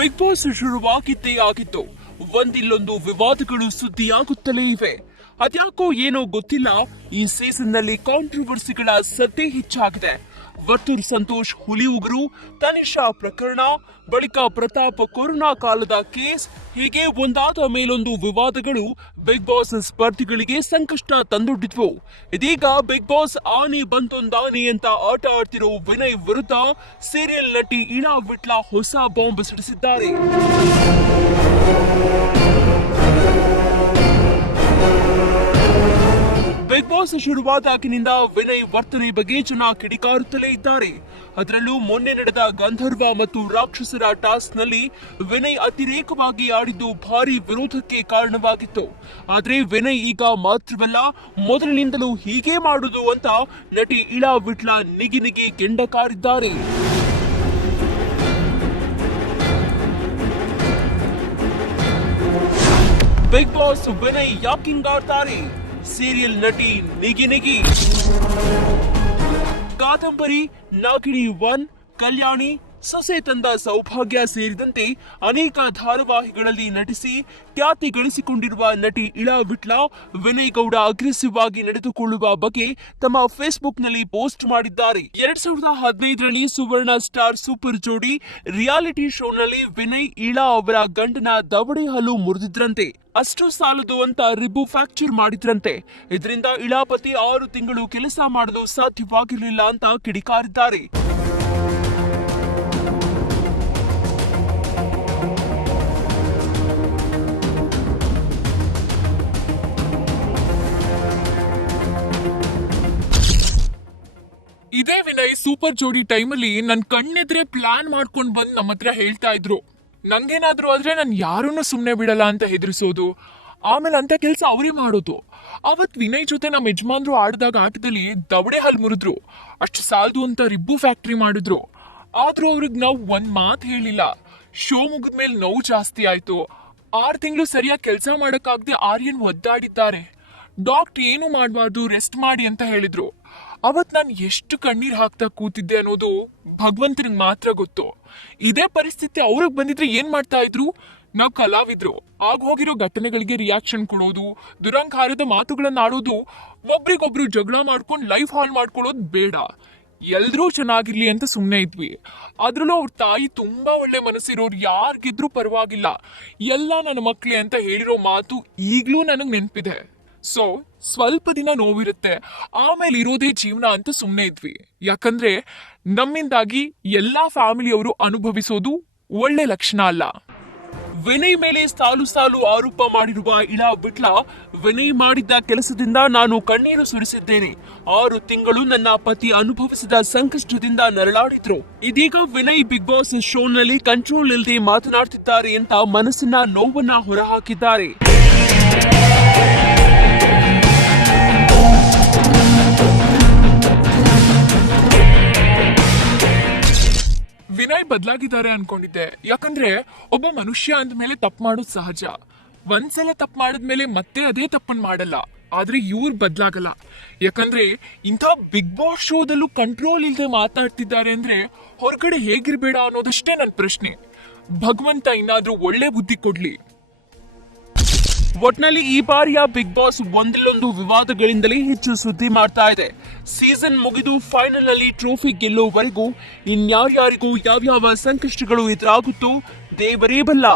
Big boss ಶುರುವಾಗಿದ್ದೇ ಆಗಿತ್ತು. ಒಂದಿಲ್ಲೊಂದು ವಿವಾದಗಳು ಸುದ್ದಿಯಾಗುತ್ತಲೇ ಇವೆ. ಅದ್ಯಾಕೋ ಏನೋ ಗೊತ್ತಿಲ್ಲ, ಈ ಸೀಸನ್ ನಲ್ಲಿ ಕಾಂಟ್ರವರ್ಸಿಗಳ ಸದ್ದೇ ಹೆಚ್ಚಾಗಿದೆ. ವರ್ತೂರ್ ಸಂತೋಷ್ ಹುಲಿ ಉಗುರು, ತನಿಷಾ ಪ್ರಕರಣ, ಬಳಿಕ ಪ್ರತಾಪ್ ಕೊರೋನಾ ಕಾಲದ ಕೇಸ್, ಹೀಗೆ ಒಂದಾದ ಮೇಲೊಂದು ವಿವಾದಗಳು ಬಿಗ್ ಬಾಸ್ ಸ್ಪರ್ಧಿಗಳಿಗೆ ಸಂಕಷ್ಟ ತಂದೊಡ್ಡಿದ್ವು. ಇದೀಗ ಬಿಗ್ ಬಾಸ್ ಆನೆ ಬಂತೊಂದಾನೆ ಅಂತ ಆಟ ಆಡ್ತಿರೋ ವಿನಯ್ ವಿರುದ್ಧ ಸೀರಿಯಲ್ ನಟಿ ಇಳಾ ವಿಟ್ಲ ಹೊಸ ಬಾಂಬ್ ಸಿಡಿಸಿದ್ದಾರೆ. ಬಿಗ್ ಬಾಸ್ ಶುರುವಾದಾಗಿನಿಂದ ವಿನಯ್ ವರ್ತನೆ ಬಗ್ಗೆ ಜನ ಕಿಡಿಕಾರುತ್ತಲೇ ಇದ್ದಾರೆ. ಅದರಲ್ಲೂ ಮೊನ್ನೆ ನಡೆದ ಗಂಧರ್ವ ಮತ್ತು ರಾಕ್ಷಸರ ಟಾಸ್ಕ್ ನಲ್ಲಿ ವಿನಯ್ ಅತಿರೇಕವಾಗಿ ಆಡಿದ್ದು ಭಾರಿ ವಿರೋಧಕ್ಕೆ ಕಾರಣವಾಗಿತ್ತು. ಆದ್ರೆ ವಿನಯ್ ಈಗ ಮಾತ್ರವಲ್ಲ, ಮೊದಲಿನಿಂದಲೂ ಹೀಗೆ ಮಾಡುದು ಅಂತ ನಟಿ ಇಳಾ ವಿಟ್ಲ ನಿಗಿ ಕೆಂಡ ಕಾರಿದ್ದಾರೆ. ಬಿಗ್ ಬಾಸ್ ವಿನಯ್ ಯಾಕಿಂಗಾಡ್ತಾರೆ? ಸೀರಿಯಲ್ ನಟಿ ನಿಗಿ ಕಾದಂಬರಿ, ನಾಗಿಣಿ 1, ಕಲ್ಯಾಣಿ, ಸೊಸೆ ತಂದ ಸೌಭಾಗ್ಯ ಸೇರಿದಂತೆ ಅನೇಕ ಧಾರಾವಾಹಿಗಳಲ್ಲಿ ನಟಿಸಿ ಖ್ಯಾತಿ ಗಳಿಸಿಕೊಂಡಿರುವ ನಟಿ ಇಳಾ ವಿಟ್ಲ ವಿನಯ್ ಗೌಡ ಅಗ್ರೆಸಿವ್ ಆಗಿ ನಡೆದುಕೊಳ್ಳುವ ಬಗ್ಗೆ ತಮ್ಮ ಫೇಸ್ಬುಕ್ ನಲ್ಲಿ ಪೋಸ್ಟ್ ಮಾಡಿದ್ದಾರೆ. 2015ರಲ್ಲಿ ಸುವರ್ಣ ಸ್ಟಾರ್ ಸೂಪರ್ ಜೋಡಿ ರಿಯಾಲಿಟಿ ಶೋನಲ್ಲಿ ವಿನಯ್ ಇಳಾ ಅವರ ಗಂಡನ ದವಡೆ ಹಲ್ಲು ಮುರಿದಿದ್ರಂತೆ. ಅಷ್ಟು ಸಾಲದು ಅಂತ ರಿಬ್ಬು ಫ್ರಾಕ್ಚರ್ ಮಾಡಿದ್ರಂತೆ. ಇದರಿಂದ ಇಳಾ ಪತಿ 6 ತಿಂಗಳು ಕೆಲಸ ಮಾಡಲು ಸಾಧ್ಯವಾಗಿರಲಿಲ್ಲ ಅಂತ ಕಿಡಿಕಾರಿದ್ದಾರೆ. ಇದೇ ವಿನಯ್ ಸೂಪರ್ ಜೋಡಿ ಟೈಮಲ್ಲಿ ನನ್ ಕಣ್ಣೆದ್ರೆ ಪ್ಲಾನ್ ಮಾಡ್ಕೊಂಡ್ ಬಂದ್ ನಮ್ಮ ಹತ್ರ ಹೇಳ್ತಾ ಇದ್ರು, ನಂಗೇನಾದ್ರು ಆದ್ರೆ ನಾನು ಯಾರನ್ನೂ ಸುಮ್ನೆ ಬಿಡಲ್ಲ ಅಂತ ಹೆದರ್ಸೋದು, ಆಮೇಲೆ ಅಂತ ಕೆಲ್ಸ ಅವರೇ ಮಾಡೋದು. ಅವತ್ ವಿನಯ್ ಜೊತೆ ನಮ್ಮ ಯಜಮಾನ್ರು ಆಡಿದಾಗ ಆಟದಲ್ಲಿ ದವಡೆ ಹಲ್ ಮುರಿದ್ರು. ಅಷ್ಟು ಸಾಲದು ಅಂತ ರಿಬ್ಬು ಫ್ಯಾಕ್ಟ್ರಿ ಮಾಡಿದ್ರು. ಆದ್ರೂ ಅವ್ರಿಗೆ ನಾವು ಒಂದ್ ಮಾತು ಹೇಳಿಲ್ಲ. ಶೋ ಮುಗಿದ್ಮೇಲೆ ನೋವು ಜಾಸ್ತಿ ಆಯ್ತು. 6 ತಿಂಗಳು ಸರಿಯಾಗಿ ಕೆಲಸ ಮಾಡಕ್ಕಾಗದೆ ಆರ್ಯನ್ ಒದ್ದಾಡಿದ್ದಾರೆ. ಡಾಕ್ಟರ್ ಏನು ಮಾಡಬಾರ್ದು, ರೆಸ್ಟ್ ಮಾಡಿ ಅಂತ ಹೇಳಿದ್ರು. ಅವತ್ ನಾನು ಎಷ್ಟು ಕಣ್ಣೀರ್ ಹಾಕ್ತಾ ಕೂತಿದ್ದೆ ಅನ್ನೋದು ಭಗವಂತನಿಗೆ ಮಾತ್ರ ಗೊತ್ತು. ಇದೇ ಪರಿಸ್ಥಿತಿ ಅವ್ರಿಗೆ ಬಂದಿದ್ರೆ ಏನ್ ಮಾಡ್ತಾ ಇದ್ರು? ನಾವು ಕಲಾವಿದ್ರು ಆಗ ಹೋಗಿರೋ ಘಟನೆಗಳಿಗೆ ರಿಯಾಕ್ಷನ್ ಕೊಡೋದು, ದುರಂಕಾರದ ಮಾತುಗಳನ್ನ ಆಡೋದು, ಒಬ್ರಿಗೊಬ್ರು ಜಗಳ ಮಾಡ್ಕೊಂಡು ಲೈಫ್ ಹಾಲ್ ಮಾಡ್ಕೊಳ್ಳೋದು ಬೇಡ. ಎಲ್ರೂ ಚೆನ್ನಾಗಿರ್ಲಿ ಅಂತ ಸುಮ್ಮನೆ ಇದ್ವಿ. ಅದ್ರಲ್ಲೂ ಅವ್ರ ತಾಯಿ ತುಂಬಾ ಒಳ್ಳೆ ಮನಸ್ಸಿರೋರು, ಯಾರಿಗಿದ್ರು ಪರವಾಗಿಲ್ಲ, ಎಲ್ಲ ನನ್ನ ಮಕ್ಳೇ ಅಂತ ಹೇಳಿರೋ ಮಾತು ಈಗ್ಲೂ ನನಗ್ ನೆನ್ಪಿದೆ. ಸೊ ಸ್ವಲ್ಪ ದಿನ ನೋವಿರುತ್ತೆ, ಆಮೇಲೆ ಇರೋದೇ ಜೀವನ ಅಂತ ಸುಮ್ಮನೆ ಇದ್ವಿ. ಯಾಕಂದ್ರೆ ನಮ್ಮಿಂದಾಗಿ ಎಲ್ಲಾ ಫ್ಯಾಮಿಲಿಯವರು ಅನುಭವಿಸೋದು ಒಳ್ಳೆ ಲಕ್ಷಣ ಅಲ್ಲ. ವಿನಯ್ ಮೇಲೆ ಸಾಲು ಆರೋಪ ಮಾಡಿರುವ ಇಳಾ ವಿಟ್ಲ, ವಿನಯ್ ಮಾಡಿದ್ದ ಕೆಲಸದಿಂದ ನಾನು ಕಣ್ಣೀರು ಸುರಿಸಿದ್ದೇನೆ. 6 ತಿಂಗಳು ನನ್ನ ಪತಿ ಅನುಭವಿಸಿದ ಸಂಕಷ್ಟದಿಂದ ನರಳಾಡಿದ್ರು. ಇದೀಗ ವಿನಯ್ ಬಿಗ್ ಬಾಸ್ ಶೋನಲ್ಲಿ ಕಂಟ್ರೋಲ್ ಇಲ್ಲದೆ ಮಾತನಾಡ್ತಿದ್ದಾರೆ ಅಂತ ಮನಸ್ಸಿನ ನೋವನ್ನ ಹೊರಹಾಕಿದ್ದಾರೆ. ವಿನಯ್ ಬದಲಾಗಿದ್ದಾರೆ ಅನ್ಕೊಂಡಿದ್ದೆ. ಯಾಕಂದ್ರೆ ಒಬ್ಬ ಮನುಷ್ಯ ಅಂದ್ಮೇಲೆ ತಪ್ಪು ಮಾಡೋದು ಸಹಜ. ಒಂದ್ಸಲ ತಪ್ಪು ಮಾಡಿದ್ಮೇಲೆ ಮತ್ತೆ ಅದೇ ತಪ್ಪನ್ ಮಾಡಲ್ಲ. ಆದ್ರೆ ಇವ್ರು ಬದಲಾಗಲ್ಲ. ಯಾಕಂದ್ರೆ ಇಂಥ ಬಿಗ್ ಬಾಸ್ ಶೋದಲ್ಲೂ ಕಂಟ್ರೋಲ್ ಇಲ್ಲದೆ ಮಾತಾಡ್ತಿದ್ದಾರೆ ಅಂದ್ರೆ ಹೊರಗಡೆ ಹೇಗಿರ್ಬೇಡ ಅನ್ನೋದಷ್ಟೇ ನನ್ನ ಪ್ರಶ್ನೆ. ಭಗವಂತ ಇನ್ನಾದ್ರೂ ಒಳ್ಳೆ ಬುದ್ಧಿ ಕೊಡ್ಲಿ. ಒಟ್ನಲ್ಲಿ ಈ ಬಾರಿಯ ಬಿಗ್ ಬಾಸ್ ಒಂದಿಲ್ಲೊಂದು ವಿವಾದಗಳಿಂದಲೇ ಹೆಚ್ಚು ಸುದ್ದಿ ಮಾಡ್ತಾ ಇದೆ. ಸೀಸನ್ ಮುಗಿದು ಫೈನಲ್ ನಲ್ಲಿ ಟ್ರೋಫಿ ಗೆಲ್ಲೋವರೆಗೂ ಇನ್ಯಾರ್ಯಾರಿಗೂ ಯಾವ್ಯಾವ ಸಂಕಷ್ಟಗಳು ಎದುರಾಗುತ್ತೋ ದೇವರೇ ಬಲ್ಲ.